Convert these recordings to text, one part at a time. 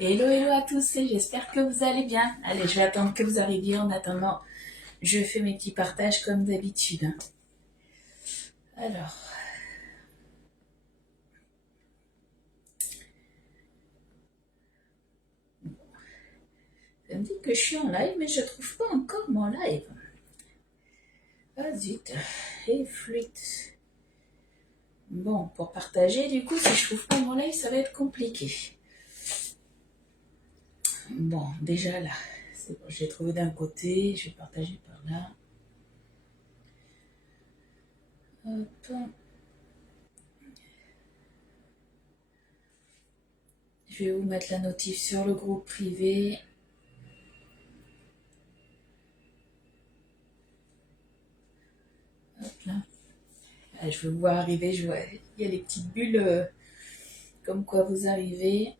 Hello, hello à tous, et j'espère que vous allez bien. Allez, je vais attendre que vous arriviez. En attendant, je fais mes petits partages comme d'habitude. Alors, ça me dit que je suis en live, mais je ne trouve pas encore mon live. Ah zut, et flûte. Bon, pour partager, du coup, si je trouve pas mon live, ça va être compliqué. Bon, déjà là, c'est bon, j'ai trouvé d'un côté, je vais partager par là. Hop. Je vais vous mettre la notif sur le groupe privé. Hop là. Ah, je veux vous voir arriver, je vois, il y a les petites bulles comme quoi vous arrivez.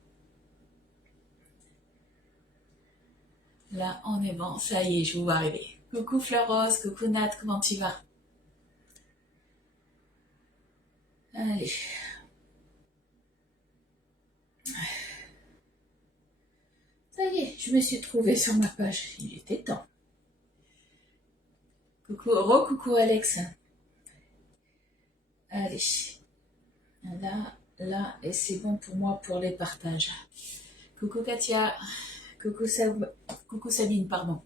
Là, on est bon, ça y est, je vous vois arriver. Coucou Fleur Rose, coucou Nat, comment tu vas? Allez. Ça y est, je me suis trouvée sur ma page. Il était temps. Coucou, coucou Alex. Allez. Là, et c'est bon pour moi pour les partages. Coucou Katia. Coucou Sabine, pardon.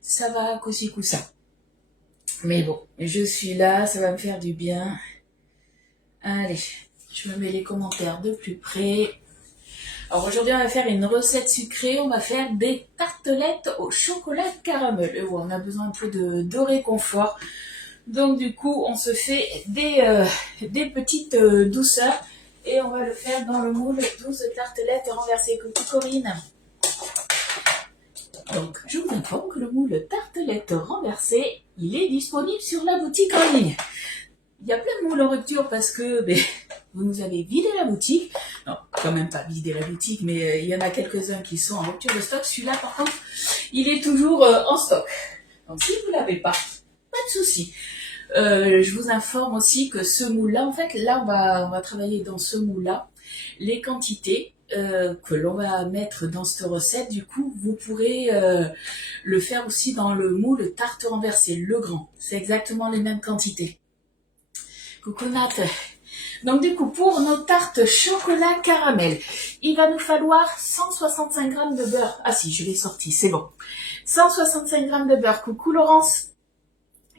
Ça va, coup ça. Mais bon, je suis là, ça va me faire du bien. Allez, je me mets les commentaires de plus près. Alors aujourd'hui, on va faire une recette sucrée. On va faire des tartelettes au chocolat caramel. On a besoin un peu de réconfort. Donc du coup, on se fait des petites douceurs. Et on va le faire dans le moule 12 tartelettes renversées. Coucou Corinne. Donc, je vous informe que le moule tartelette renversé, il est disponible sur la boutique en ligne. Il y a plein de moules en rupture parce que vous nous avez vidé la boutique. Non, quand même pas vidé la boutique, mais il y en a quelques-uns qui sont en rupture de stock. Celui-là, par contre, il est toujours en stock. Donc, si vous ne l'avez pas, pas de souci. Je vous informe aussi que ce moule-là, en fait, là, on va travailler dans ce moule-là. Les quantités que l'on va mettre dans cette recette, du coup, vous pourrez le faire aussi dans le moule tarte renversée, le grand. C'est exactement les mêmes quantités. Coucou Nat. Donc du coup, pour nos tartes chocolat caramel, il va nous falloir 165 g de beurre. Ah si, je l'ai sorti, c'est bon. 165 g de beurre. Coucou Laurence.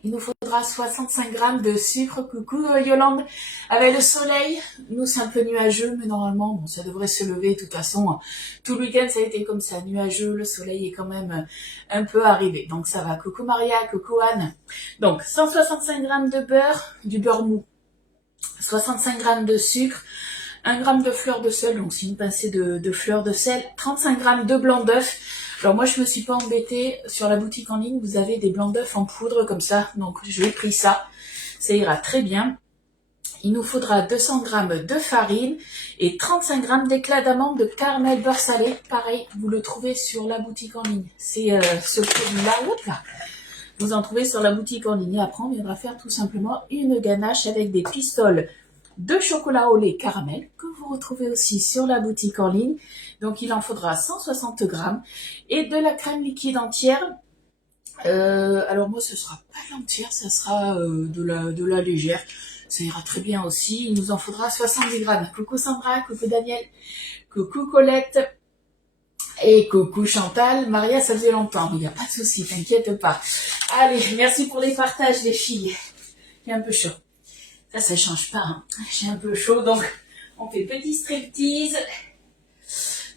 Il nous faudra 65 g de sucre. Coucou Yolande. Avec le soleil, nous c'est un peu nuageux, mais normalement, bon, ça devrait se lever. De toute façon, tout le week-end, ça a été comme ça, nuageux. Le soleil est quand même un peu arrivé. Donc ça va. Coucou Maria, coucou Anne. Donc 165 g de beurre, du beurre mou. 65 g de sucre, 1 g de fleur de sel, donc c'est une pincée de fleur de sel, 35 g de blanc d'œuf. Alors moi je me suis pas embêtée, sur la boutique en ligne vous avez des blancs d'œuf en poudre comme ça, donc j'ai pris ça, ça ira très bien. Il nous faudra 200 g de farine et 35 g d'éclat d'amande de caramel beurre salé. Pareil, vous le trouvez sur la boutique en ligne. C'est ce produit-là, hop là. Vous en trouvez sur la boutique en ligne. Et après, on viendra faire tout simplement une ganache avec des pistoles de chocolat au lait caramel que vous retrouvez aussi sur la boutique en ligne. Donc, il en faudra 160 g et de la crème liquide entière. Alors moi, ce sera pas l'entière, ça sera de la légère. Ça ira très bien aussi. Il nous en faudra 70 g. Coucou Sandra, coucou Daniel, coucou Colette. Et coucou Chantal, Maria, ça faisait longtemps, il n'y a pas de souci, t'inquiète pas. Allez, merci pour les partages les filles. J'ai un peu chaud. Ça change pas, hein. J'ai un peu chaud, donc on fait petit striptease.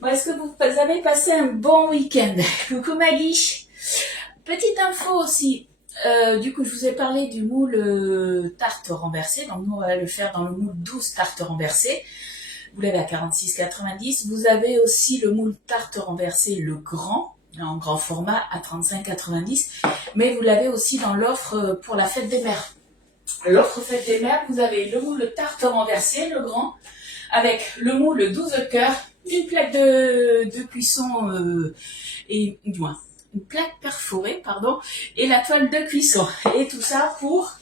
Bon, est-ce que vous avez passé un bon week-end? Coucou Maggie. Petite info aussi, du coup je vous ai parlé du moule tarte renversée, donc nous on va le faire dans le moule 12 tarte renversée. Vous l'avez à 46,90. Vous avez aussi le moule tarte renversé, le grand, en grand format, à 35,90. Mais vous l'avez aussi dans l'offre pour la fête des mères. L'offre fête des mères, vous avez le moule tarte renversé, le grand, avec le moule 12 cœurs, une plaque de cuisson et du moins une plaque perforée, pardon, et la toile de cuisson. Et tout ça pour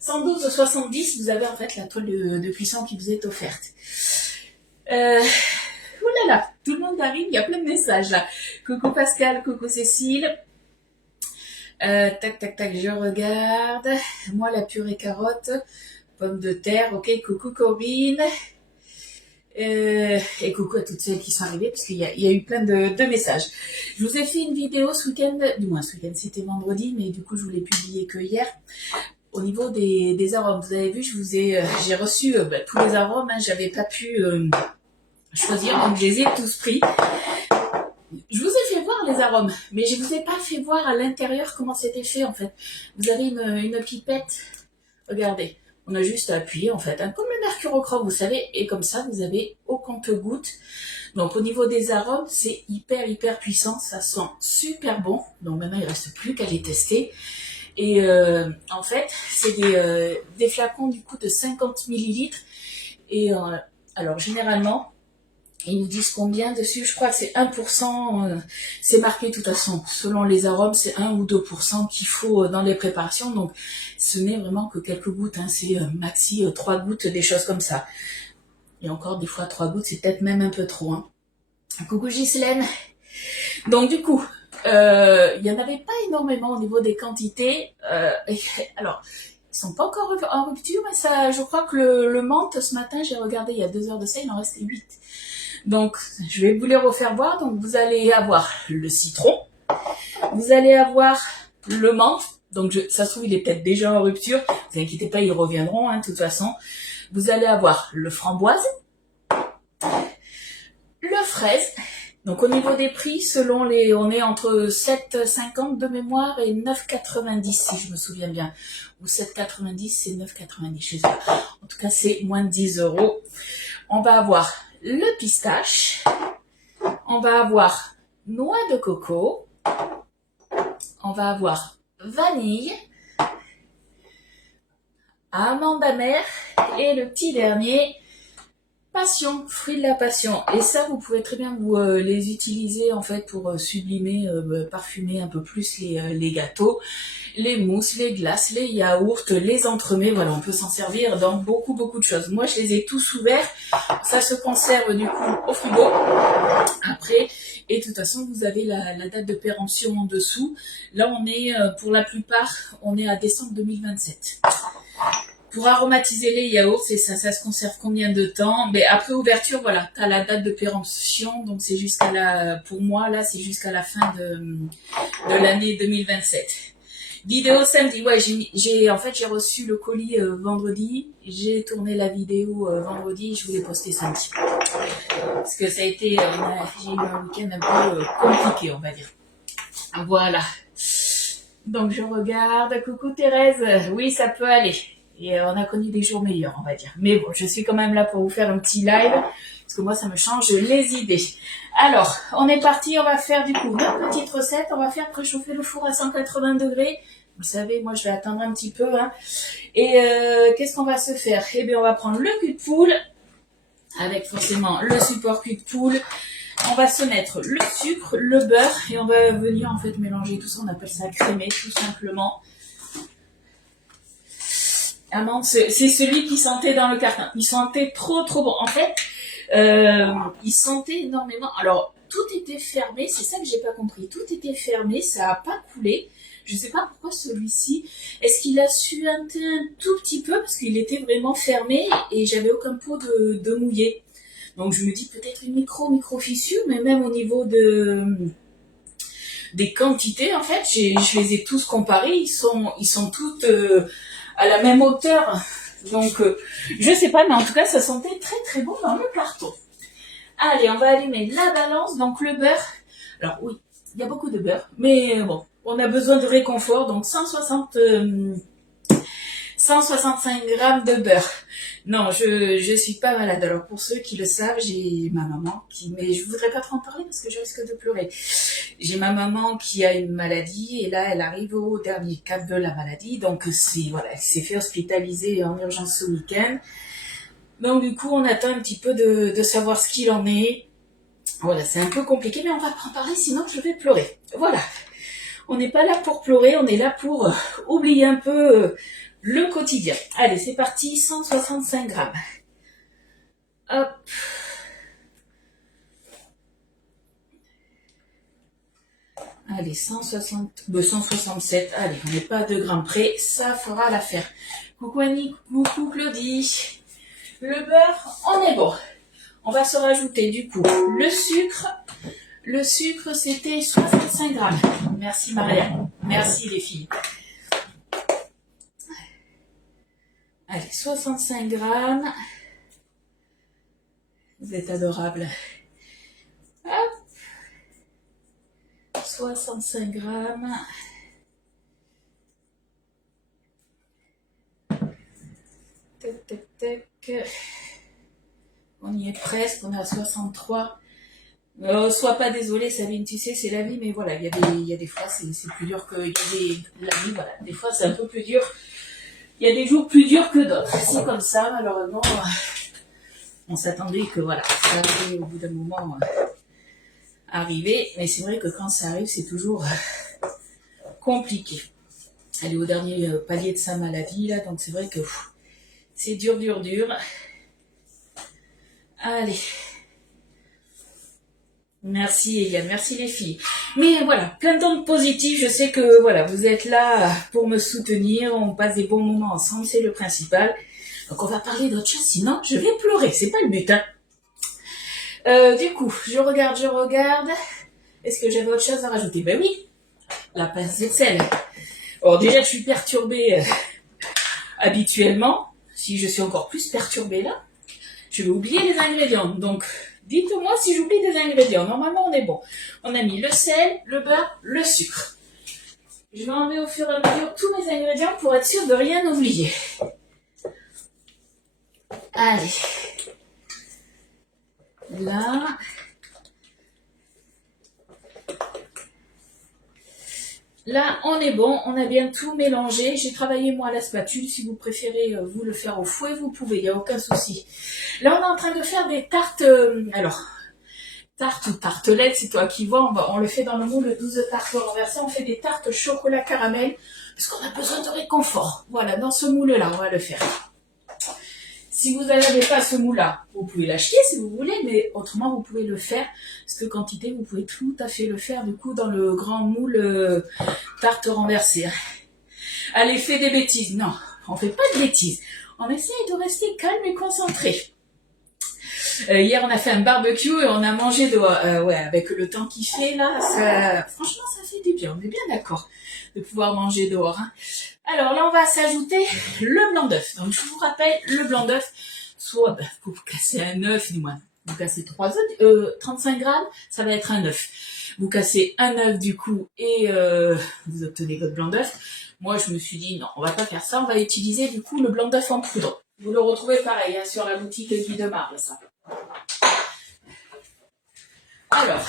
112,70. Vous avez en fait la toile de cuisson qui vous est offerte. Oulala, tout le monde arrive, il y a plein de messages là. Coucou Pascal, coucou Cécile. Tac, tac, tac, je regarde. Moi, la purée carotte, pommes de terre, ok, coucou Corinne. Et coucou à toutes celles qui sont arrivées, parce qu'il y a eu plein de messages. Je vous ai fait une vidéo ce week-end, du moins ce week-end c'était vendredi, mais du coup je vous l'ai publié que hier. Au niveau des arômes, vous avez vu, j'ai reçu tous les arômes, hein, j'avais pas pu choisir, donc je les ai tous pris. Je vous ai fait voir les arômes, mais je vous ai pas fait voir à l'intérieur comment c'était fait en fait. Vous avez une pipette, regardez, on a juste à appuyer en fait, hein, comme le mercurochrome, vous savez, et comme ça vous avez au compte-gouttes. Donc au niveau des arômes, c'est hyper puissant, ça sent super bon. Donc maintenant il reste plus qu'à les tester. Et en fait, c'est des flacons du coup de 50 millilitres. Et alors généralement, ils nous disent combien dessus, je crois que c'est 1%, c'est marqué de toute façon, selon les arômes, c'est 1 ou 2% qu'il faut dans les préparations, donc ce n'est vraiment que quelques gouttes, hein, c'est maxi 3 gouttes, des choses comme ça. Et encore des fois 3 gouttes, c'est peut-être même un peu trop. Hein. Coucou Ghislaine. Donc du coup, il n'y en avait pas énormément au niveau des quantités, alors... Ils sont pas encore en rupture, mais ça, je crois que le menthe, ce matin, j'ai regardé il y a 2 heures de ça, il en restait 8. Donc, je vais vous les refaire voir. Donc, vous allez avoir le citron. Vous allez avoir le menthe. Donc, ça se trouve, il est peut-être déjà en rupture. Ne vous inquiétez pas, ils reviendront, hein, de toute façon. Vous allez avoir le framboise. Le fraise. Donc, au niveau des prix, selon on est entre 7,50 de mémoire et 9,90 si je me souviens bien. Ou 7,90, c'est 9,90, je sais pas. En tout cas, c'est moins de 10 €. On va avoir le pistache. On va avoir noix de coco. On va avoir vanille. Amande amère. Et le petit dernier, passion, fruit de la passion. Et ça, vous pouvez très bien vous les utiliser en fait pour sublimer, parfumer un peu plus les gâteaux, les mousses, les glaces, les yaourts, les entremets. Voilà, on peut s'en servir dans beaucoup de choses. Moi, je les ai tous ouverts. Ça se conserve du coup au frigo. Après, et de toute façon, vous avez la date de péremption en dessous. Là, on est, pour la plupart, on est à décembre 2027. Pour aromatiser les yaourts, c'est ça se conserve combien de temps? Mais après ouverture, voilà, t'as la date de péremption, donc c'est pour moi, là, c'est jusqu'à la fin de l'année 2027. Vidéo samedi, ouais, en fait, j'ai reçu le colis vendredi, j'ai tourné la vidéo vendredi, je voulais poster samedi. Parce que ça a été, j'ai eu un week-end un peu compliqué, on va dire. Voilà. Donc je regarde, coucou Thérèse, oui, ça peut aller. Et on a connu des jours meilleurs, on va dire. Mais bon, je suis quand même là pour vous faire un petit live, parce que moi, ça me change les idées. Alors, on est parti, on va faire du coup notre petite recette. On va faire préchauffer le four à 180 degrés. Vous savez, moi, je vais attendre un petit peu. Hein. Et qu'est-ce qu'on va se faire? Eh bien, on va prendre le cul de poule, avec forcément le support cul de poule. On va se mettre le sucre, le beurre, et on va venir en fait mélanger tout ça. On appelle ça crémer, tout simplement. Amande, c'est celui qui sentait dans le carton. Il sentait trop bon. En fait, il sentait énormément. Alors, tout était fermé. C'est ça que j'ai pas compris. Tout était fermé. Ça a pas coulé. Je sais pas pourquoi celui-ci. Est-ce qu'il a suinté un tout petit peu parce qu'il était vraiment fermé et j'avais aucun pot de mouiller. Donc, je me dis peut-être une micro fissure, mais même au niveau des quantités, en fait, je les ai tous comparés. Ils sont toutes à la même hauteur. Donc, je sais pas, mais en tout cas, ça sentait très bon dans le carton. Allez, on va allumer la balance. Donc, le beurre. Alors, oui, il y a beaucoup de beurre. Mais bon, on a besoin de réconfort. Donc, 165 grammes de beurre. Non, je suis pas malade. Alors, pour ceux qui le savent, j'ai ma maman mais je voudrais pas trop en parler parce que je risque de pleurer. J'ai ma maman qui a une maladie et là, elle arrive au dernier cap de la maladie. Donc, elle s'est fait hospitaliser en urgence ce week-end. Donc, du coup, on attend un petit peu de savoir ce qu'il en est. Voilà, c'est un peu compliqué, mais on va pas en parler, sinon je vais pleurer. Voilà. On n'est pas là pour pleurer, on est là pour oublier un peu le quotidien. Allez, c'est parti, 165 grammes. Hop. Allez, 167. Allez, on n'est pas à 2 grammes près. Ça fera l'affaire. Coucou Annie, coucou Claudie. Le beurre, on est bon. On va se rajouter du coup le sucre. Le sucre, c'était 65 grammes. Merci Maria. Merci les filles. Allez, 65 grammes. Vous êtes adorables. Hop. 65 grammes. Tac, tac, tac. On y est presque, on est à 63. Sois pas désolé Sabine, tu sais, c'est la vie, mais voilà, il y a des fois, c'est plus dur que... la vie, voilà, des fois, c'est un peu plus dur. Il y a des jours plus durs que d'autres. C'est comme ça, malheureusement. On s'attendait que, voilà, ça allait au bout d'un moment arriver. Mais c'est vrai que quand ça arrive, c'est toujours compliqué. Elle est au dernier palier de sa maladie, là, donc c'est vrai que c'est dur. Allez. Merci Eliane, merci les filles. Mais voilà, plein de temps positif. Je sais que voilà, vous êtes là pour me soutenir. On passe des bons moments ensemble, c'est le principal. Donc on va parler d'autre chose, sinon je vais pleurer. C'est pas le but. Hein. Du coup, je regarde. Est-ce que j'avais autre chose à rajouter? Ben oui, la pincée de sel. Or déjà, je suis perturbée habituellement. Si je suis encore plus perturbée là, je vais oublier les ingrédients. Donc dites-moi si j'oublie des ingrédients. Normalement, on est bon. On a mis le sel, le beurre, le sucre. Je vais enlever au fur et à mesure tous mes ingrédients pour être sûr de rien oublier. Allez. Là. Là, on est bon. On a bien tout mélangé. J'ai travaillé, moi, à la spatule. Si vous préférez vous le faire au fouet, vous pouvez. Il n'y a aucun souci. Là, on est en train de faire des tartes... tarte ou tartelette, c'est toi qui vois, on le fait dans le moule 12 tartes renversées, on fait des tartes chocolat caramel, parce qu'on a besoin de réconfort. Voilà, dans ce moule-là, on va le faire. Si vous n'avez pas ce moule-là, vous pouvez l'acheter si vous voulez, mais autrement, vous pouvez le faire, parce que quantité, vous pouvez tout à fait le faire, du coup, dans le grand moule tarte renversée. Allez, fais des bêtises. Non, on fait pas de bêtises. On essaye de rester calme et concentré. Hier, on a fait un barbecue et on a mangé dehors. Ouais, avec le temps qu'il fait là, franchement, ça fait du bien. On est bien d'accord de pouvoir manger dehors. Hein. Alors là, on va s'ajouter le blanc d'œuf. Donc, je vous rappelle, le blanc d'œuf, soit vous cassez un œuf, du moins, vous cassez 35 grammes, ça va être un œuf. Vous cassez un œuf du coup et vous obtenez votre blanc d'œuf. Moi, je me suis dit, non, on va pas faire ça, on va utiliser du coup le blanc d'œuf en poudre. Vous le retrouvez pareil hein, sur la boutique Aiguille de Marle, ça. Alors,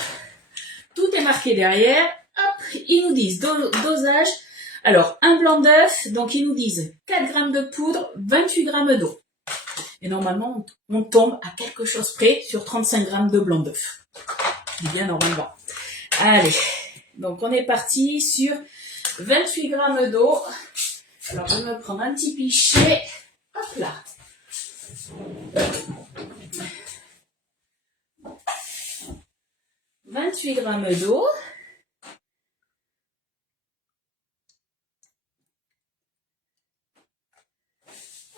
tout est marqué derrière. Hop, ils nous disent dosage. Alors, un blanc d'œuf, donc ils nous disent 4 grammes de poudre, 28 grammes d'eau. Et normalement, on tombe à quelque chose près sur 35 grammes de blanc d'œuf. Je dis bien normalement. Allez, donc on est parti sur 28 grammes d'eau. Alors, je vais me prendre un petit pichet. Hop là. « 28 grammes d'eau.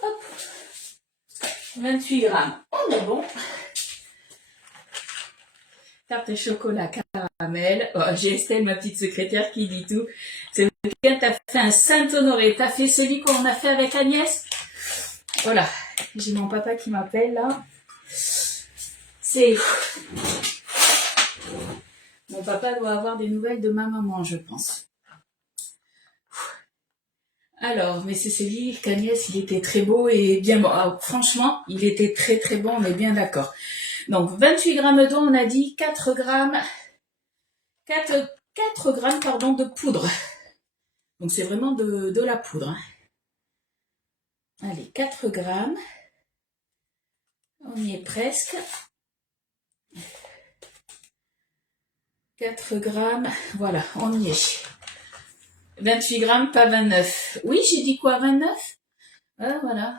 Hop. 28 grammes. On est bon. Tarte au chocolat caramel. Oh, j'ai Estelle, ma petite secrétaire, qui dit tout. C'est bien, t'as fait un Saint-Honoré. T'as fait celui qu'on a fait avec Agnès. Voilà. J'ai mon papa qui m'appelle là. C'est... Mon papa doit avoir des nouvelles de ma maman, je pense. Alors, mais c'est celui qu'Agnès, il était très beau et bien bon. Alors, franchement, il était très très bon, on est bien d'accord. Donc, 28 grammes d'eau, on a dit 4 grammes de poudre. Donc, c'est vraiment de la poudre. Hein. Allez, 4 grammes. On y est presque. 4 grammes. Voilà, on y est. 28 grammes, pas 29. Oui, j'ai dit quoi, 29 ah, voilà.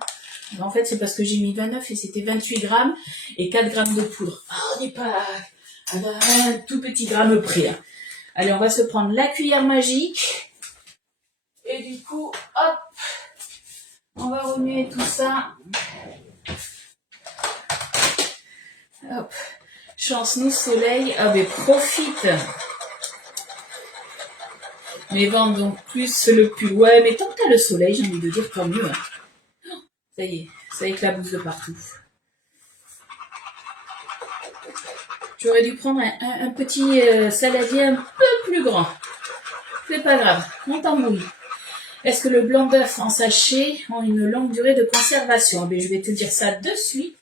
En fait, c'est parce que j'ai mis 29 et c'était 28 grammes et 4 grammes de poudre. Oh, on n'est pas à un tout petit gramme près. Hein. Allez, on va se prendre la cuillère magique. Et du coup, hop, on va remuer tout ça. Hop, chance nous soleil. Ah ben profite. Mais vendre donc plus le pull. Ouais, mais tant que t'as le soleil, j'ai envie de dire tant mieux. Ça y est, ça éclabousse de partout. J'aurais dû prendre un petit saladier un peu plus grand. C'est pas grave, on t'embrouille. Est-ce que le blanc d'œuf en sachet a une longue durée de conservation? Ben, je vais te dire ça de suite.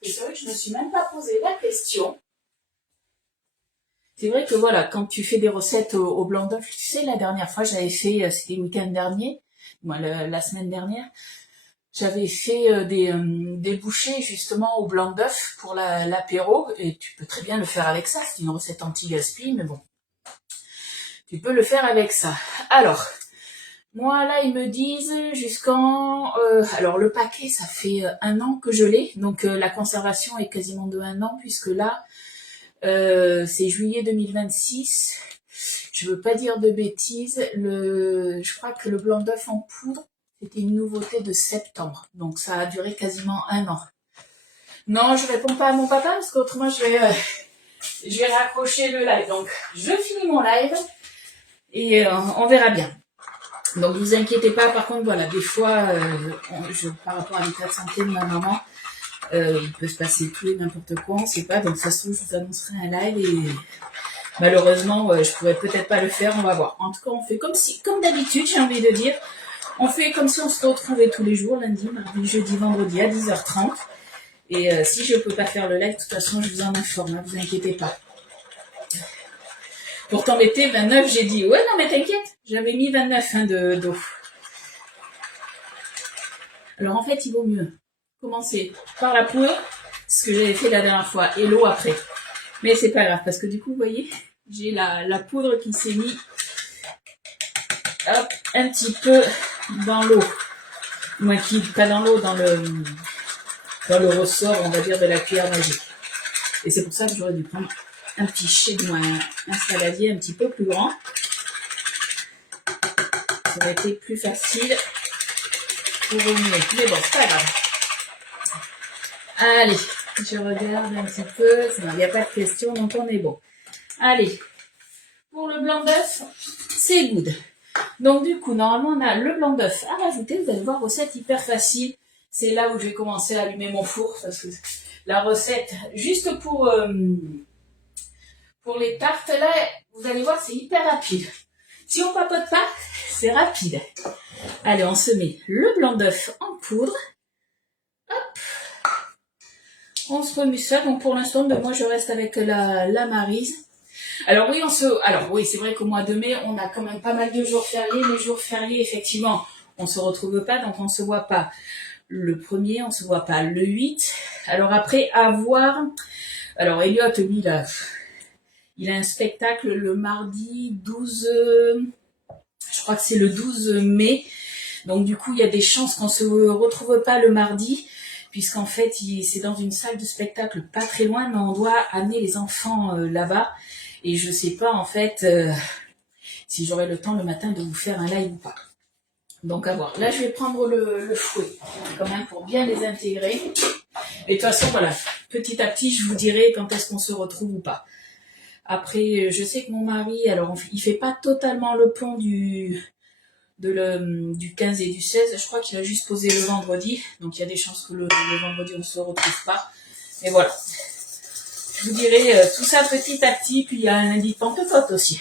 C'est vrai que je ne me suis même pas posé la question. C'est vrai que voilà, quand tu fais des recettes au blanc d'œuf, tu sais, la dernière fois, j'avais fait, c'était le week-end dernier, la semaine dernière, j'avais fait des bouchées justement au blanc d'œuf pour l'apéro, et tu peux très bien le faire avec ça. C'est une recette anti-gaspi, mais bon, tu peux le faire avec ça. Alors, moi là, ils me disent jusqu'en... alors le paquet, ça fait 1 an que je l'ai, donc la conservation est quasiment de 1 an, puisque là, c'est juillet 2026. Je veux pas dire de bêtises. Je crois que le blanc d'œuf en poudre, c'était une nouveauté de septembre. Donc ça a duré quasiment 1 an. Non, je réponds pas à mon papa parce qu'autrement je vais raccrocher le live. Donc je finis mon live et on verra bien. Donc vous inquiétez pas. Par contre, voilà, des fois, par rapport à l'état de santé de ma maman, il peut se passer tout et n'importe quoi, on sait pas. Donc ça se trouve, je vous annoncerai un live et malheureusement, je pourrais peut-être pas le faire, on va voir. En tout cas, on fait comme d'habitude, j'ai envie de dire. On fait comme si on se retrouvait tous les jours, lundi, mardi, jeudi, vendredi à 10h30. Et si je peux pas faire le live, de toute façon, je vous en informe, ne vous inquiétez pas. Pour t'embêter, 29, j'ai dit, ouais, non, mais t'inquiète, j'avais mis 29 d'eau. Alors en fait, il vaut mieux commencer par la poudre, ce que j'avais fait la dernière fois, et l'eau après. Mais c'est pas grave, parce que du coup, vous voyez, j'ai la poudre qui s'est mise un petit peu dans l'eau. Moi qui pas dans l'eau, dans le ressort, on va dire, de la cuillère magique. Et c'est pour ça que j'aurais dû prendre un petit un saladier un petit peu plus grand. Ça aurait été plus facile pour remuer. Mais bon, c'est pas grave. Allez, je regarde un petit peu. Il n'y a pas de question, donc on est bon. Allez, pour le blanc d'œuf, c'est good. Donc du coup, normalement, on a le blanc d'œuf à rajouter. Vous allez voir, recette hyper facile. C'est là où je vais commencer à allumer mon four, parce que la recette, juste pour les tartes, là, vous allez voir, c'est hyper rapide. Si on papote pas, c'est rapide. Allez, on se met le blanc d'œuf en poudre. Hop. On se remue ça. Donc pour l'instant, moi, je reste avec la Maryse. Alors oui, c'est vrai qu'au mois de mai, on a quand même pas mal de jours fériés. Les jours fériés, effectivement, on se retrouve pas, donc on se voit pas le 1er, on se voit pas le 8. Alors après, à voir. Alors Elliot, lui, il a un spectacle le mardi 12, je crois que c'est le 12 mai. Donc du coup, il y a des chances qu'on se retrouve pas le mardi, puisqu'en fait, c'est dans une salle de spectacle pas très loin, mais on doit amener les enfants là-bas. Et je sais pas en fait si j'aurai le temps le matin de vous faire un live ou pas. Donc à voir. Là, je vais prendre le fouet quand même pour bien les intégrer. Et de toute façon, voilà, petit à petit, je vous dirai quand est-ce qu'on se retrouve ou pas. Après, je sais que mon mari, alors il fait pas totalement le pont du 15 et du 16. Je crois qu'il a juste posé le vendredi. Donc il y a des chances que le vendredi, on ne se retrouve pas. Et voilà. Je vous dirai tout ça petit à petit. Puis il y a un lundi de Pentecôte aussi.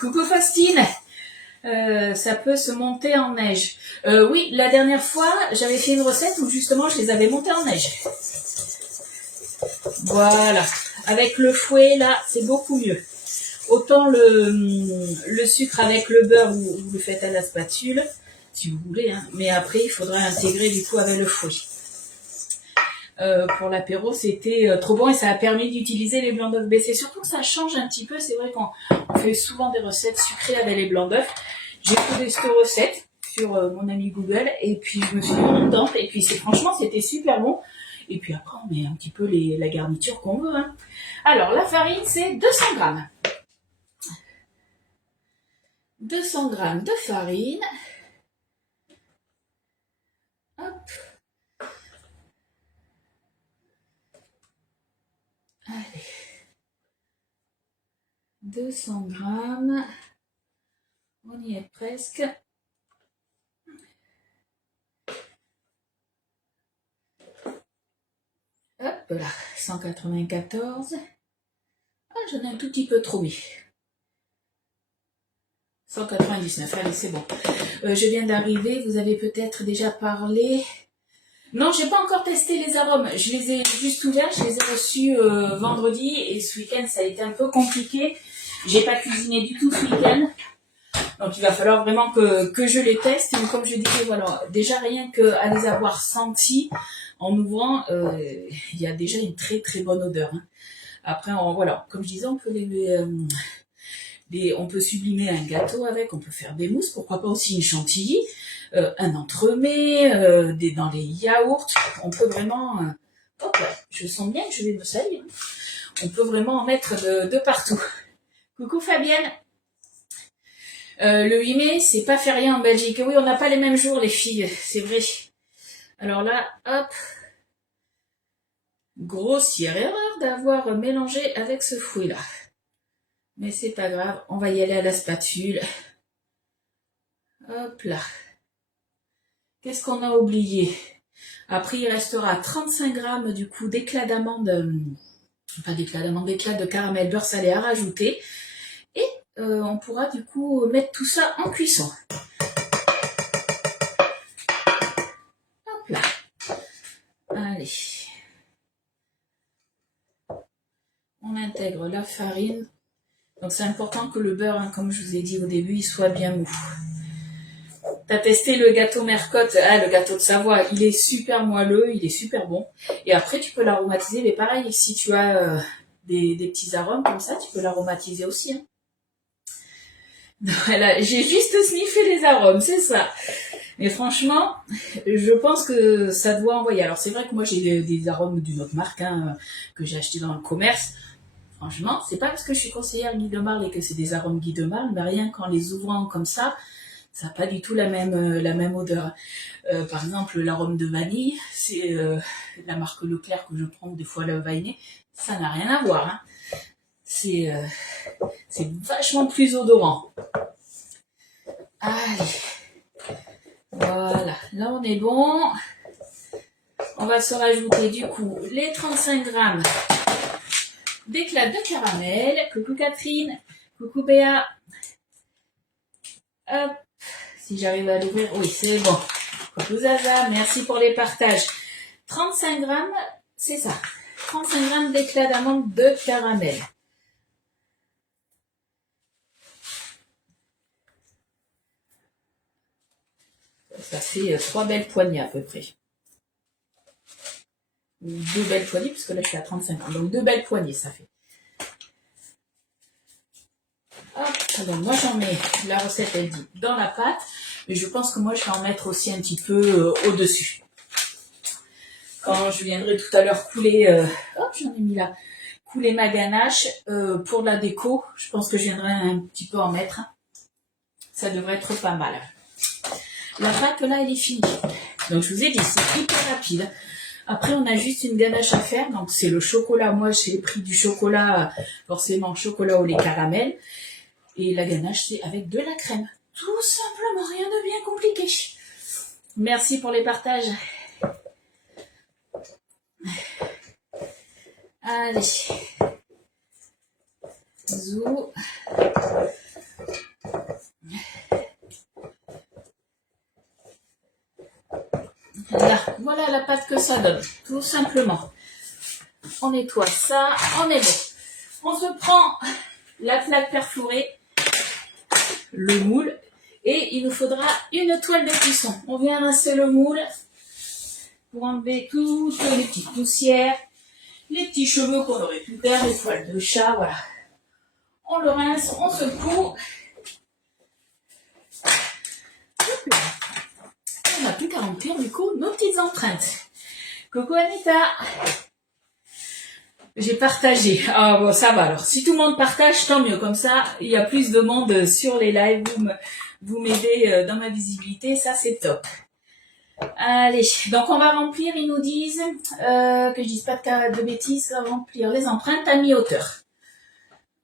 Coucou Faustine. Ça peut se monter en neige. Oui, la dernière fois, j'avais fait une recette où justement je les avais montés en neige. Voilà. Avec le fouet, là, c'est beaucoup mieux. Autant le sucre avec le beurre, vous le faites à la spatule, si vous voulez, hein. Mais après, il faudra intégrer du coup avec le fouet. Pour l'apéro, c'était trop bon et ça a permis d'utiliser les blancs d'œufs. Mais c'est surtout que ça change un petit peu. C'est vrai qu'on fait souvent des recettes sucrées avec les blancs d'œufs. J'ai trouvé cette recette sur mon ami Google et puis je me suis contente. Et puis franchement, c'était super bon. Et puis après, on met un petit peu la garniture qu'on veut. Hein. Alors, la farine, c'est 200 grammes. 200 grammes de farine. Hop. Allez. 200 grammes. On y est presque. Hop là, 194. Ah, j'en ai un tout petit peu trop mis. 199, allez, c'est bon. Je viens d'arriver, vous avez peut-être déjà parlé. Non, j'ai pas encore testé les arômes. Je les ai juste ouverts, je les ai reçus vendredi et ce week-end, ça a été un peu compliqué. J'ai pas cuisiné du tout ce week-end. Donc il va falloir vraiment que je les teste. Et comme je disais, voilà, déjà rien qu'à les avoir sentis en ouvrant, il y a déjà une très très bonne odeur. Hein. Après, voilà, comme je disais, on peut on peut sublimer un gâteau avec, on peut faire des mousses, pourquoi pas aussi une chantilly, un entremets, dans les yaourts. On peut vraiment... hop, je sens bien que je vais me salir. On peut vraiment en mettre de partout. Coucou Fabienne. Le 8 mai, c'est pas férié en Belgique. Oui, on n'a pas les mêmes jours, les filles, c'est vrai. Alors là, hop. Grossière erreur d'avoir mélangé avec ce fruit-là. Mais c'est pas grave, on va y aller à la spatule. Hop là. Qu'est-ce qu'on a oublié? Après, il restera 35 grammes du coup d'éclat d'amande, pas d'éclat d'amande, d'éclat de caramel beurre salé à rajouter. Et on pourra du coup mettre tout ça en cuisson. Hop là. Allez. On intègre la farine. Donc c'est important que le beurre, hein, comme je vous ai dit au début, il soit bien mou. T'as testé le gâteau Mercotte, le gâteau de Savoie, il est super moelleux, il est super bon. Et après tu peux l'aromatiser, mais pareil, si tu as des petits arômes comme ça, tu peux l'aromatiser aussi. Hein. Voilà, j'ai juste sniffé les arômes, c'est ça. Mais franchement, je pense que ça doit envoyer. Alors c'est vrai que moi j'ai des arômes d'une autre marque hein, que j'ai acheté dans le commerce. Franchement, c'est pas parce que je suis conseillère Guy de Marle et que c'est des arômes Guy de Marle, mais rien qu'en les ouvrant comme ça n'a pas du tout la même odeur. Par exemple, l'arôme de vanille, c'est la marque Leclerc que je prends des fois le vainé, ça n'a rien à voir. Hein. C'est vachement plus odorant. Allez, voilà, là on est bon. On va se rajouter du coup les 35 grammes d'éclat de caramel. Coucou Catherine, coucou Béa. Hop, si j'arrive à l'ouvrir, oui c'est bon. Coucou Zaza, merci pour les partages. 35 grammes, c'est ça. 35 grammes d'éclat d'amande de caramel. Ça fait 3 belles poignées à peu près. 2 belles poignées, parce que là je suis à 35 grammes. Donc 2 belles poignées ça fait. Hop, donc moi j'en mets, la recette elle dit, dans la pâte. Mais je pense que moi je vais en mettre aussi un petit peu au-dessus. Quand je viendrai tout à l'heure couler, hop j'en ai mis là, couler ma ganache pour la déco. Je pense que je viendrai un petit peu en mettre. Ça devrait être pas mal. La pâte là elle est finie. Donc je vous ai dit c'est hyper rapide. Après on a juste une ganache à faire. Donc c'est le chocolat. Moi j'ai pris du chocolat, forcément chocolat au lait caramel. Et la ganache c'est avec de la crème. Tout simplement, rien de bien compliqué. Merci pour les partages. Allez. Zou. Là, voilà la pâte que ça donne, tout simplement. On nettoie ça, on est bon. On se prend la plaque perforée, le moule, et il nous faudra une toile de cuisson. On vient rincer le moule pour enlever toutes les petites poussières, les petits cheveux qu'on aurait pu perdre, les poils de chat, voilà. On le rince, on secoue. On n'a plus qu'à remplir du coup nos petites empreintes. Coucou Anita. J'ai partagé. Ah bon, ça va alors. Si tout le monde partage, tant mieux. Comme ça, il y a plus de monde sur les lives. Vous m'aidez dans ma visibilité. Ça, c'est top. Allez, donc on va remplir, ils nous disent, que je dise pas de bêtises, on va remplir les empreintes à mi-hauteur.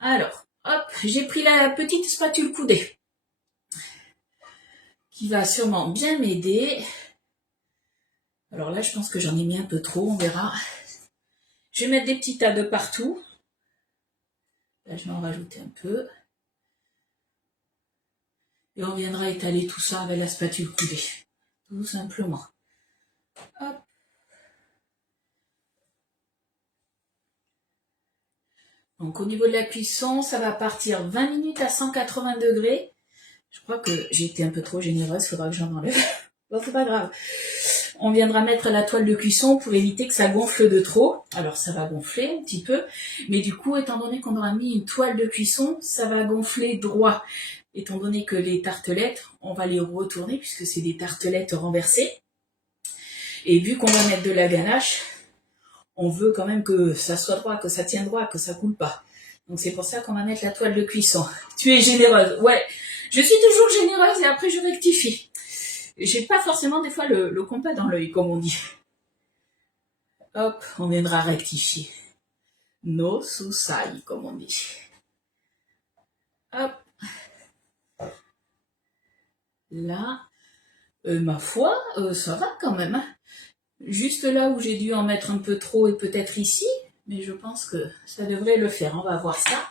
Alors, hop, j'ai pris la petite spatule coudée qui va sûrement bien m'aider. Alors là, je pense que j'en ai mis un peu trop, on verra. Je vais mettre des petits tas de partout. Là, je vais en rajouter un peu. Et on viendra étaler tout ça avec la spatule coudée. Tout simplement. Hop. Donc au niveau de la cuisson, ça va partir 20 minutes à 180 degrés. Je crois que j'ai été un peu trop généreuse, il faudra que j'en enlève. Bon, c'est pas grave. On viendra mettre la toile de cuisson pour éviter que ça gonfle de trop. Alors ça va gonfler un petit peu, mais du coup, étant donné qu'on aura mis une toile de cuisson, ça va gonfler droit. Étant donné que les tartelettes, on va les retourner puisque c'est des tartelettes renversées. Et vu qu'on va mettre de la ganache, on veut quand même que ça soit droit, que ça tienne droit, que ça coule pas. Donc c'est pour ça qu'on va mettre la toile de cuisson. Tu es généreuse. Ouais, je suis toujours généreuse et après je rectifie. J'ai pas forcément des fois le compas dans l'œil, comme on dit. Hop, on viendra rectifier. No susai, comme on dit. Hop. Là, ma foi, ça va quand même. Hein. Juste là où j'ai dû en mettre un peu trop et peut-être ici, mais je pense que ça devrait le faire. On va voir ça.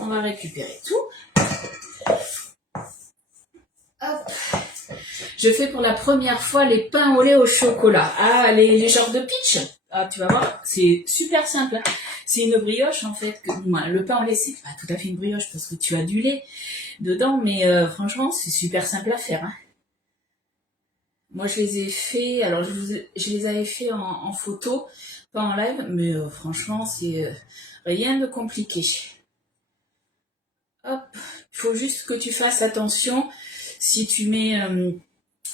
On va récupérer tout. Hop. Je fais pour la première fois les pains au lait au chocolat. Ah, les genres de pitch. Ah, tu vas voir, c'est super simple. Hein. C'est une brioche en fait. Le pain au lait, c'est pas tout à fait une brioche parce que tu as du lait dedans, mais franchement, c'est super simple à faire. Hein. Moi, je les ai fait, alors je les avais fait en photo, pas en live, mais franchement, c'est rien de compliqué. Hop, il faut juste que tu fasses attention si tu mets,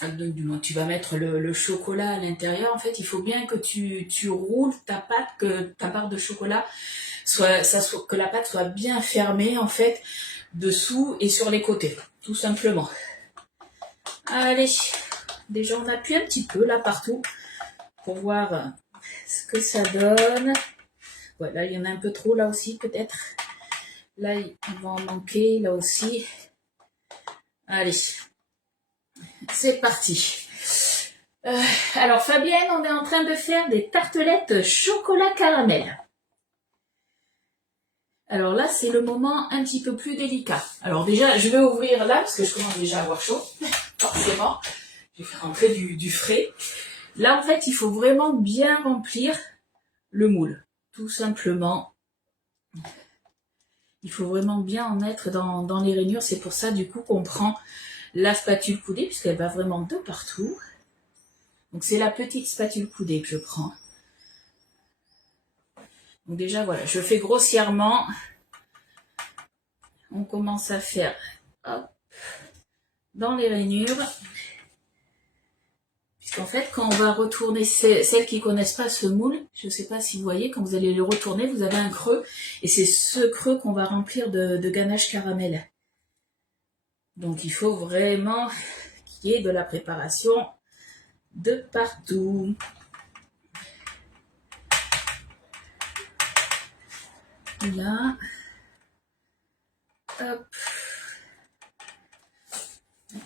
du moins tu vas mettre le chocolat à l'intérieur. En fait, il faut bien que tu roules ta pâte, que ta barre de chocolat que la pâte soit bien fermée en fait dessous et sur les côtés, tout simplement. Allez. Déjà, on appuie un petit peu là partout pour voir ce que ça donne. Ouais, là, il y en a un peu trop là aussi peut-être. Là, il va en manquer là aussi. Allez, c'est parti. Alors, Fabienne, on est en train de faire des tartelettes chocolat caramel. Alors là, c'est le moment un petit peu plus délicat. Alors déjà, je vais ouvrir là parce que je commence déjà à avoir chaud, forcément. Je vais faire rentrer du frais. Là, en fait, il faut vraiment bien remplir le moule, tout simplement. Il faut vraiment bien en mettre dans les rainures. C'est pour ça, du coup, qu'on prend la spatule coudée, puisqu'elle va vraiment de partout. Donc, c'est la petite spatule coudée que je prends. Donc, déjà, voilà, je fais grossièrement. On commence à faire, hop, dans les rainures. En fait, quand on va retourner, celles qui connaissent pas ce moule, je ne sais pas si vous voyez, quand vous allez le retourner, vous avez un creux. Et c'est ce creux qu'on va remplir de ganache caramel. Donc, il faut vraiment qu'il y ait de la préparation de partout. Là. Hop.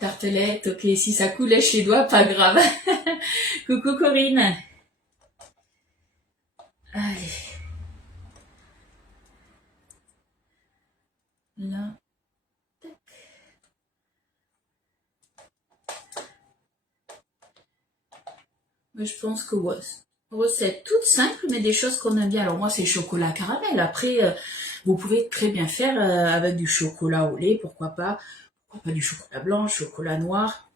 Tartelette, ok, si ça coule chez les doigts, pas grave. Coucou Corinne. Allez. Là. Mais je pense que ouais. Recette toute simple, mais des choses qu'on aime bien. Alors moi, c'est chocolat caramel. Après, vous pouvez très bien faire avec du chocolat au lait, pourquoi pas. Pourquoi pas du chocolat blanc, chocolat noir.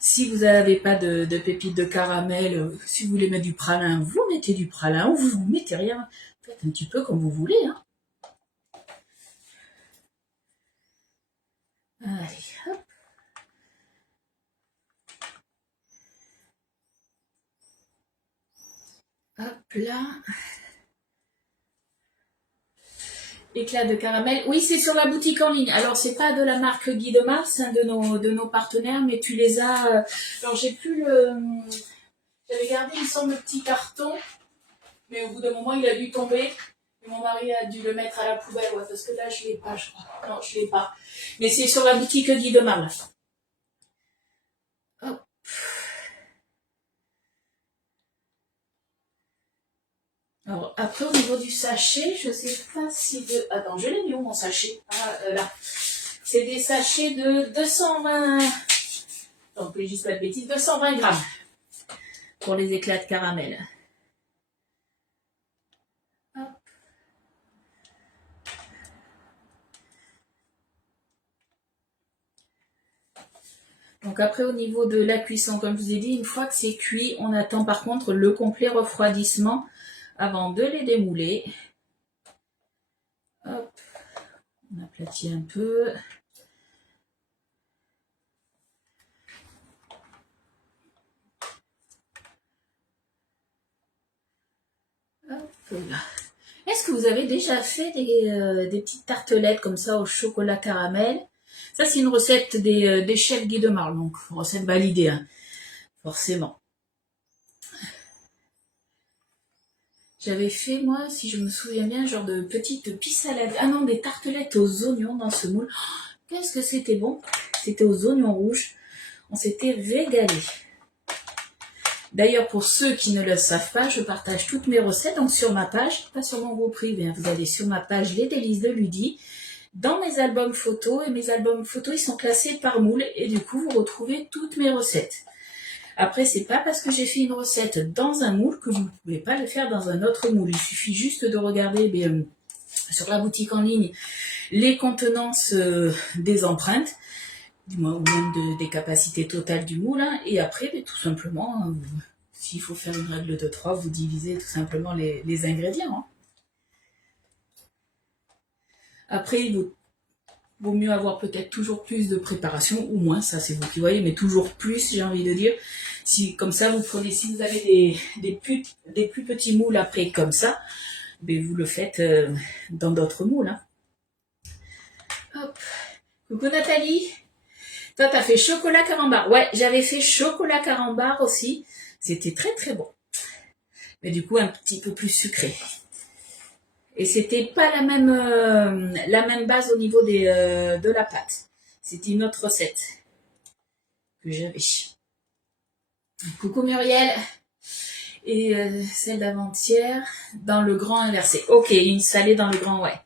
Si vous n'avez pas de pépites de caramel, si vous voulez mettre du pralin, vous mettez du pralin ou vous mettez rien. Faites un petit peu comme vous voulez. Hein. Allez, hop. là. Éclat de caramel. Oui, c'est sur la boutique en ligne. Alors, c'est pas de la marque Guy de Mars, hein, de nos partenaires, mais tu les as... alors, j'ai plus le... J'avais gardé, il me semble, le petit carton, mais au bout d'un moment, il a dû tomber. Et mon mari a dû le mettre à la poubelle, ouais, parce que là, je l'ai pas, je crois. Non, je l'ai pas. Mais c'est sur la boutique Guy de Mars. Hop. Alors, après, au niveau du sachet, je sais pas si de... Attends, je l'ai mis où, mon sachet? Ah, là. C'est des sachets de 220... Donc, je dis pas de bêtises, 220 grammes pour les éclats de caramel. Hop. Donc après, au niveau de la cuisson, comme je vous ai dit, une fois que c'est cuit, on attend par contre le complet refroidissement avant de les démouler. Hop, on aplatit un peu. Hop là. Est-ce que vous avez déjà fait des petites tartelettes comme ça au chocolat caramel? Ça, c'est une recette des chefs Guy de Marle, donc recette validée, hein, forcément. J'avais fait, moi, si je me souviens bien, genre de petites pissalades. Ah non, des tartelettes aux oignons dans ce moule. Oh, qu'est-ce que c'était bon! C'était aux oignons rouges. On s'était régalé. D'ailleurs, pour ceux qui ne le savent pas, je partage toutes mes recettes donc sur ma page, pas sur mon groupe privé. Hein. Vous allez sur ma page Les Délices de Ludie, dans mes albums photos. Et mes albums photos, ils sont classés par moule. Et du coup, vous retrouvez toutes mes recettes. Après, c'est pas parce que j'ai fait une recette dans un moule que vous ne pouvez pas le faire dans un autre moule. Il suffit juste de regarder sur la boutique en ligne les contenances des empreintes, ou même des capacités totales du moule. Hein, et après, tout simplement, s'il faut faire une règle de 3, vous divisez tout simplement les ingrédients. Hein. Après, il vaut mieux avoir peut-être toujours plus de préparation, ou moins, ça c'est vous qui voyez, mais toujours plus, j'ai envie de dire. Si comme ça, vous prenez, si vous avez des plus petits moules après comme ça, ben, vous le faites dans d'autres moules. Hein. Hop. Coucou Nathalie. Toi, t'as fait chocolat carambar. Ouais, j'avais fait chocolat carambar aussi. C'était très très bon. Mais du coup, un petit peu plus sucré. Et c'était pas la même base au niveau de la pâte. C'était une autre recette que j'avais. Coucou Muriel. Et celle d'avant-hier dans le grand inversé. Ok, une salée dans le grand, ouais.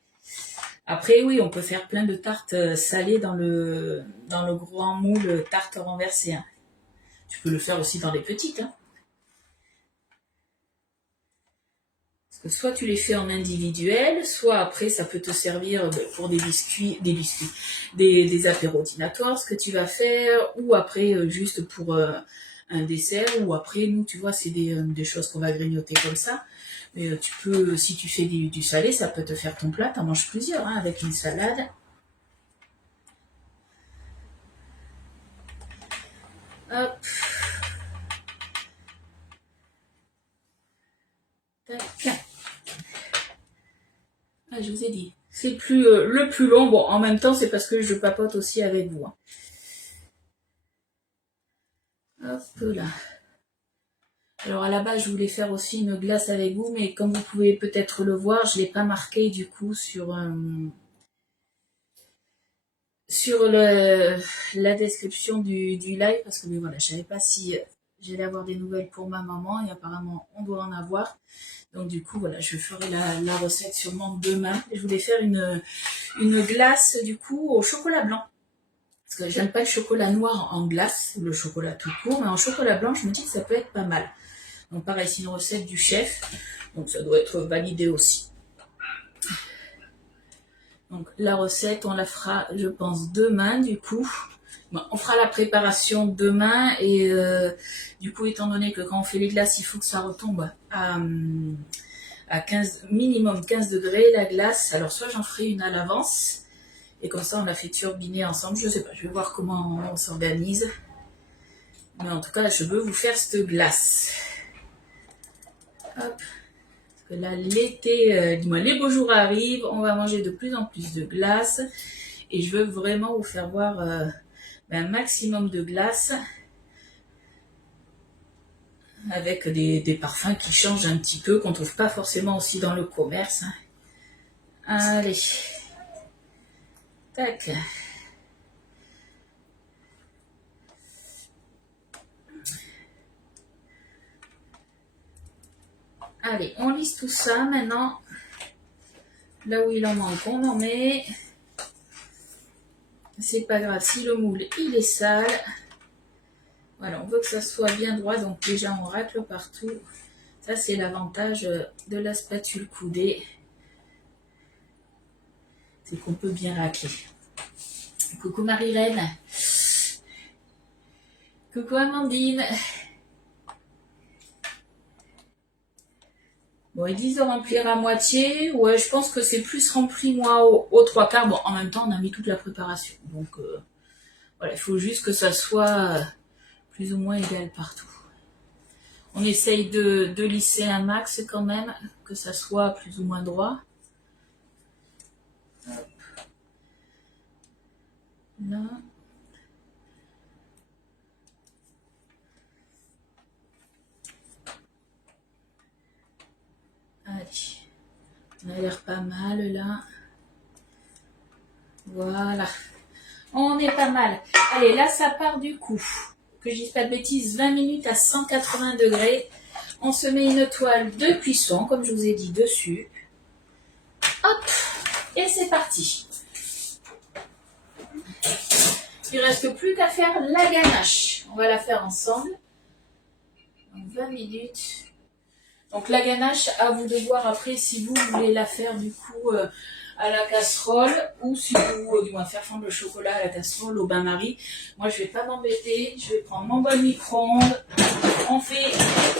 Après, oui, on peut faire plein de tartes salées dans le grand moule tarte renversée. Hein. Tu peux le faire aussi dans des petites. Hein. Parce que soit tu les fais en individuel, soit après ça peut te servir pour des apéros dînatoires, ce que tu vas faire, ou après juste pour un dessert, ou après, nous, tu vois, c'est des choses qu'on va grignoter comme ça. Mais tu peux, si tu fais du salé, ça peut te faire ton plat, t'en manges plusieurs, hein, avec une salade. Hop. Tac. Ah, je vous ai dit. C'est le plus long. Bon, en même temps, c'est parce que je papote aussi avec vous. Hein. Hop là. Alors à la base, je voulais faire aussi une glace avec vous, mais comme vous pouvez peut-être le voir, je ne l'ai pas marqué du coup sur la description du live, parce que mais voilà, je savais pas si j'allais avoir des nouvelles pour ma maman, et apparemment on doit en avoir. Donc du coup, voilà, je ferai la recette sûrement demain. Et je voulais faire une glace du coup au chocolat blanc. Parce que j'aime pas le chocolat noir en glace, ou le chocolat tout court, mais en chocolat blanc, je me dis que ça peut être pas mal. Donc pareil, c'est une recette du chef, donc ça doit être validé aussi. Donc la recette, on la fera, je pense, demain du coup. Bon, on fera la préparation demain et du coup, étant donné que quand on fait les glaces, il faut que ça retombe à 15, minimum 15 degrés la glace. Alors soit j'en ferai une à l'avance et comme ça on la fait turbiner ensemble. Je sais pas, je vais voir comment on s'organise. Mais en tout cas, je veux vous faire cette glace. Hop. que là, l'été, du moins les beaux jours arrivent, on va manger de plus en plus de glace. Et je veux vraiment vous faire voir un maximum de glace avec des parfums qui changent un petit peu, qu'on ne trouve pas forcément aussi dans le commerce. Allez. Tac. Allez, on lisse tout ça maintenant. Là où il en manque, on en met. C'est pas grave si le moule il est sale. Voilà, on veut que ça soit bien droit, donc déjà on racle partout. Ça c'est l'avantage de la spatule coudée. C'est qu'on peut bien racler. Coucou Marie-Reine. Coucou Amandine. Bon, ils disent de remplir à moitié. Ouais, je pense que c'est plus rempli, moi, aux trois quarts. Bon, en même temps, on a mis toute la préparation. Donc, voilà, il faut juste que ça soit plus ou moins égal partout. On essaye de lisser un max quand même, que ça soit plus ou moins droit. Hop. Là. Allez, on a l'air pas mal là. Voilà, on est pas mal. Allez, là ça part du coup, que je dise pas de bêtises, 20 minutes à 180 degrés. On se met une toile de cuisson, comme je vous ai dit, dessus. Hop, et c'est parti. Il ne reste plus qu'à faire la ganache. On va la faire ensemble. Donc 20 minutes. Donc la ganache, à vous de voir après si vous voulez la faire du coup à la casserole ou si vous, du moins faire fondre le chocolat à la casserole au bain-marie. Moi je vais pas m'embêter, je vais prendre mon bol micro-ondes. On fait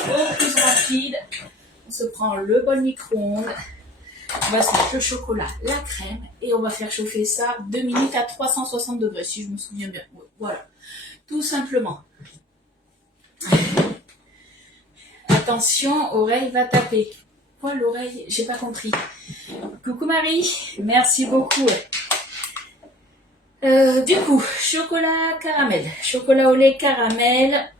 au plus rapide. On se prend le bol micro-ondes. On va se mettre le chocolat, la crème et on va faire chauffer ça 2 minutes à 360 degrés si je me souviens bien. Voilà, tout simplement. Attention, oreille va taper. Quoi l'oreille? J'ai pas compris. Coucou Marie, merci beaucoup. Du coup, chocolat caramel. Chocolat au lait caramel.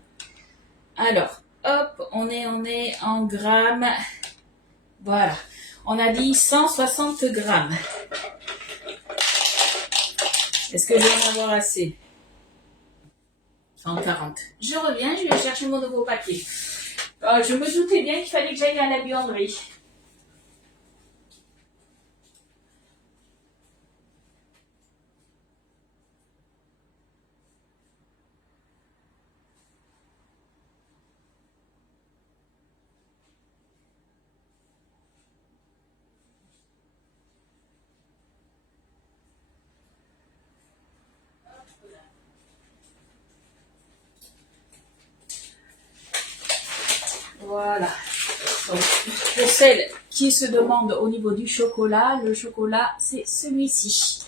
Alors, hop, on est en grammes. Voilà. On a dit 160 grammes. Est-ce que je vais en avoir assez? 140. Je reviens, je vais chercher mon nouveau paquet. Je me doutais bien qu'il fallait que j'aille à la buanderie. Voilà. Donc, pour celles qui se demandent au niveau du chocolat, le chocolat, c'est celui-ci.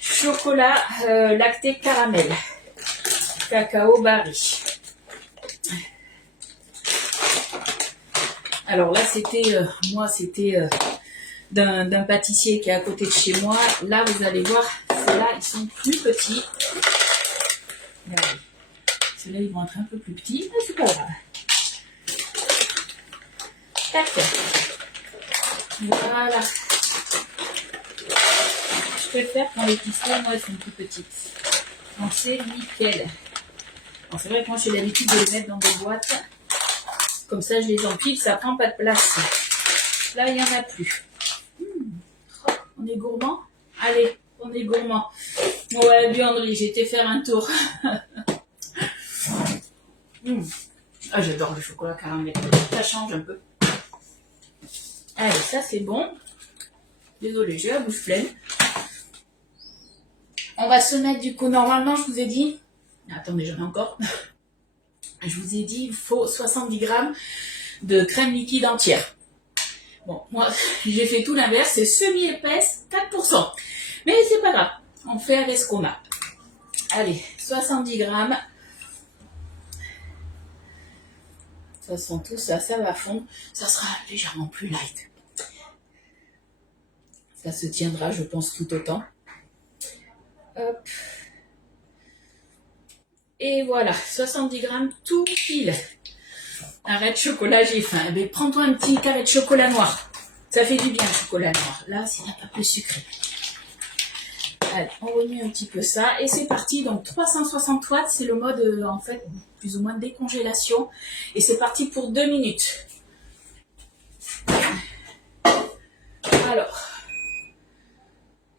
Chocolat lacté caramel. Cacao Barry. Alors là, c'était, moi, c'était d'un pâtissier qui est à côté de chez moi. Là, vous allez voir, ceux-là, ils sont plus petits. Regardez. Ceux-là, ils vont être un peu plus petits, mais c'est pas grave. Tac. Voilà. Je préfère quand les pistons, moi, elles sont plus petites. Donc c'est nickel. Bon, c'est vrai que moi, j'ai l'habitude de les mettre dans des boîtes. Comme ça, je les empile, ça prend pas de place. Là, il n'y en a plus. Oh, on est gourmand? Allez, on est gourmand. Ouais, buanderie, j'ai été faire un tour. Ah, j'adore le chocolat caramel. Ça change un peu. Allez, ça c'est bon. Désolée, j'ai la bouche pleine. On va se mettre du coup, normalement, je vous ai dit... Attendez, j'en ai encore. Je vous ai dit, il faut 70 grammes de crème liquide entière. Bon, moi, j'ai fait tout l'inverse, c'est semi-épaisse, 4%. Mais c'est pas grave, on fait avec ce qu'on a. Allez, 70 grammes. toute façon, tout ça, ça va fondre. Ça sera légèrement plus light. Ça se tiendra, je pense, tout autant. Hop. Et voilà, 70 grammes tout pile. Arrête chocolat, j'ai faim. Eh bien, prends-toi un petit carré de chocolat noir. Ça fait du bien le chocolat noir. Là, c'est un peu plus sucré. Allez, on remet un petit peu ça. Et c'est parti. Donc 360 watts, c'est le mode en fait plus ou moins de décongélation. Et c'est parti pour 2 minutes. Alors.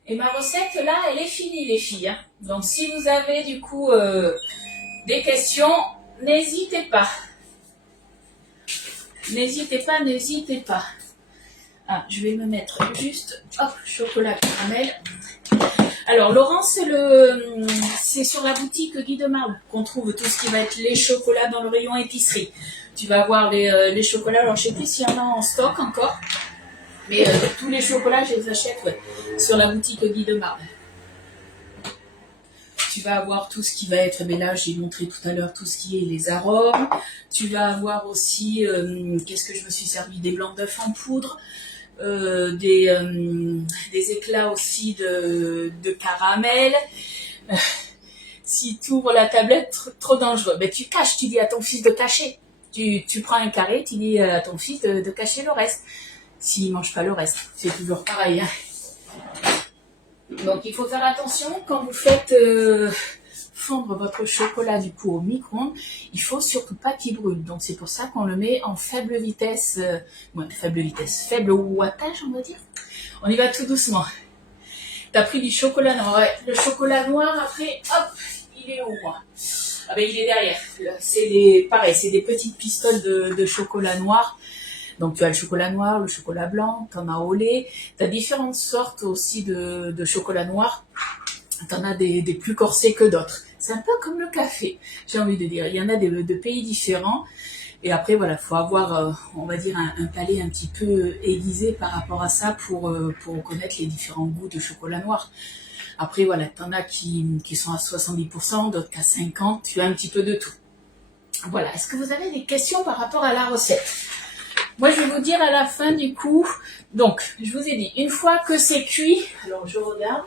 Et ma recette là, elle est finie les filles. Hein. Donc si vous avez du coup des questions, n'hésitez pas. N'hésitez pas, n'hésitez pas. Ah, je vais me mettre juste, hop, chocolat caramel. Alors, Laurence, c'est sur la boutique Guy de Marle qu'on trouve tout ce qui va être les chocolats dans le rayon épicerie. Tu vas avoir les chocolats, alors je sais plus s'il y en a en stock encore, mais tous les chocolats, je les achète sur la boutique Guy de Marle. Tu vas avoir tout ce qui va être, mais là j'ai montré tout à l'heure tout ce qui est les arômes. Tu vas avoir aussi, qu'est-ce que je me suis servi, des blancs d'œufs en poudre, des éclats aussi de caramel. Si tu ouvres la tablette, trop dangereux. Ben, tu caches, tu dis à ton fils de cacher. Tu prends un carré, tu dis à ton fils de cacher le reste. S'il ne mange pas le reste, c'est toujours pareil. Hein. Donc il faut faire attention quand vous faites fondre votre chocolat du coup au micro-ondes, il faut surtout pas qu'il brûle. Donc c'est pour ça qu'on le met en faible vitesse, faible wattage on va dire. On y va tout doucement. T'as pris du chocolat noir, ouais. Le chocolat noir après, hop, il est où moi? Ah ben il est derrière. Pareil, c'est des petites pistoles de chocolat noir. Donc tu as le chocolat noir, le chocolat blanc, tu en as au lait, tu as différentes sortes aussi de chocolat noir, tu en as des plus corsés que d'autres. C'est un peu comme le café, j'ai envie de dire. Il y en a de pays différents et après voilà, il faut avoir, on va dire, un palais un petit peu aiguisé par rapport à ça pour reconnaître les différents goûts de chocolat noir. Après voilà, tu en as qui sont à 70%, d'autres qu'à 50%, tu as un petit peu de tout. Voilà, est-ce que vous avez des questions par rapport à la recette ? Moi, je vais vous dire à la fin du coup. Donc, je vous ai dit, une fois que c'est cuit, alors je regarde,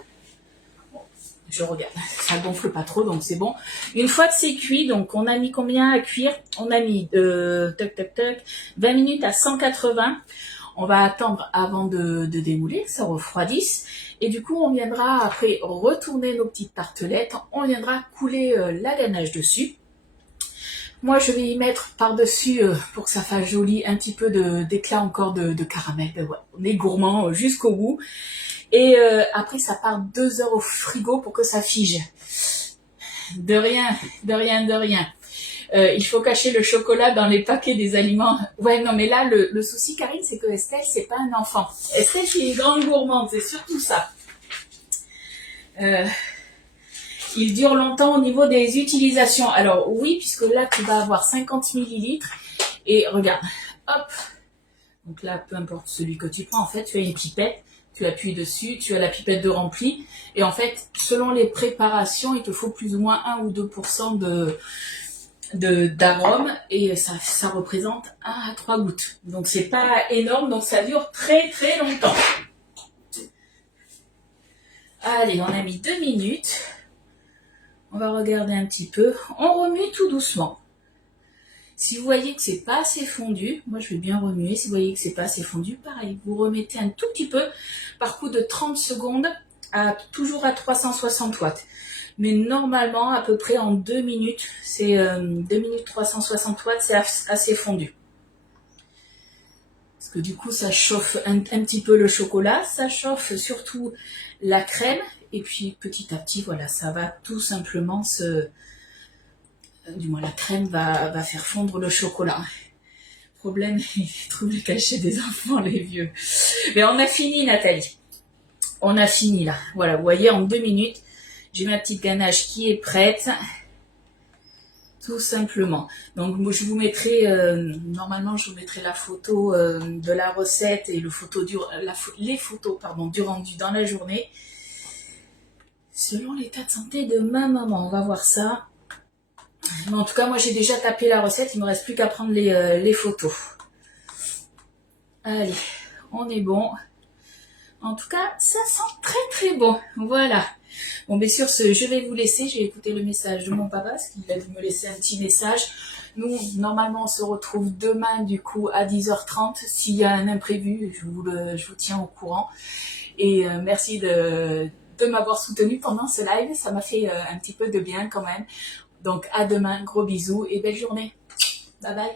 ça gonfle pas trop, donc c'est bon. Une fois que c'est cuit, donc on a mis combien à cuire? On a mis 20 minutes à 180. On va attendre avant de démouler, que ça refroidisse. Et du coup, on viendra après retourner nos petites tartelettes. On viendra couler la ganache dessus. Moi, je vais y mettre par-dessus, pour que ça fasse joli, un petit peu d'éclat encore de caramel. Ben ouais, on est gourmand jusqu'au bout. Et après, ça part 2 heures au frigo pour que ça fige. De rien. Il faut cacher le chocolat dans les paquets des aliments. Ouais, non, mais là, le souci, Karine, c'est que Estelle, c'est pas un enfant. Estelle, c'est une grande gourmande, c'est surtout ça. Il dure longtemps au niveau des utilisations. Alors oui, puisque là, tu vas avoir 50 millilitres. Et regarde, hop. Donc là, peu importe celui que tu prends, en fait, tu as une pipette. Tu appuies dessus, tu as la pipette de rempli. Et en fait, selon les préparations, il te faut plus ou moins 1 ou 2% d'arôme. Et ça représente 1 à 3 gouttes. Donc c'est pas énorme, donc ça dure très très longtemps. Allez, on a mis 2 minutes. On va regarder un petit peu. On remue tout doucement. Si vous voyez que c'est pas assez fondu, moi je vais bien remuer. Si vous voyez que c'est pas assez fondu, pareil, vous remettez un tout petit peu par coup de 30 secondes, toujours à 360 watts. Mais normalement, à peu près en 2 minutes, c'est 2 minutes 360 watts, c'est assez fondu. Parce que du coup, ça chauffe un petit peu le chocolat, ça chauffe surtout la crème. Et puis petit à petit, voilà, ça va tout simplement du moins la crème va faire fondre le chocolat. Problème, il trouve le cachet des enfants, les vieux. Mais on a fini, Nathalie. On a fini là. Voilà, vous voyez, en 2 minutes, j'ai ma petite ganache qui est prête. Tout simplement. Donc je vous mettrai, normalement je vous mettrai la photo de la recette et les photos du rendu dans la journée. Selon l'état de santé de ma maman, on va voir ça. Mais en tout cas, moi j'ai déjà tapé la recette, il me reste plus qu'à prendre les photos. Allez, on est bon. En tout cas, ça sent très très bon. Voilà. Bon, bien sûr, je vais vous laisser. J'ai écouté le message de mon papa, parce qu'il a dû me laisser un petit message. Nous, normalement, on se retrouve demain, du coup, à 10h30. S'il y a un imprévu, je vous tiens au courant. Et merci de m'avoir soutenu pendant ce live. Ça m'a fait un petit peu de bien quand même. Donc, à demain. Gros bisous et belle journée. Bye bye.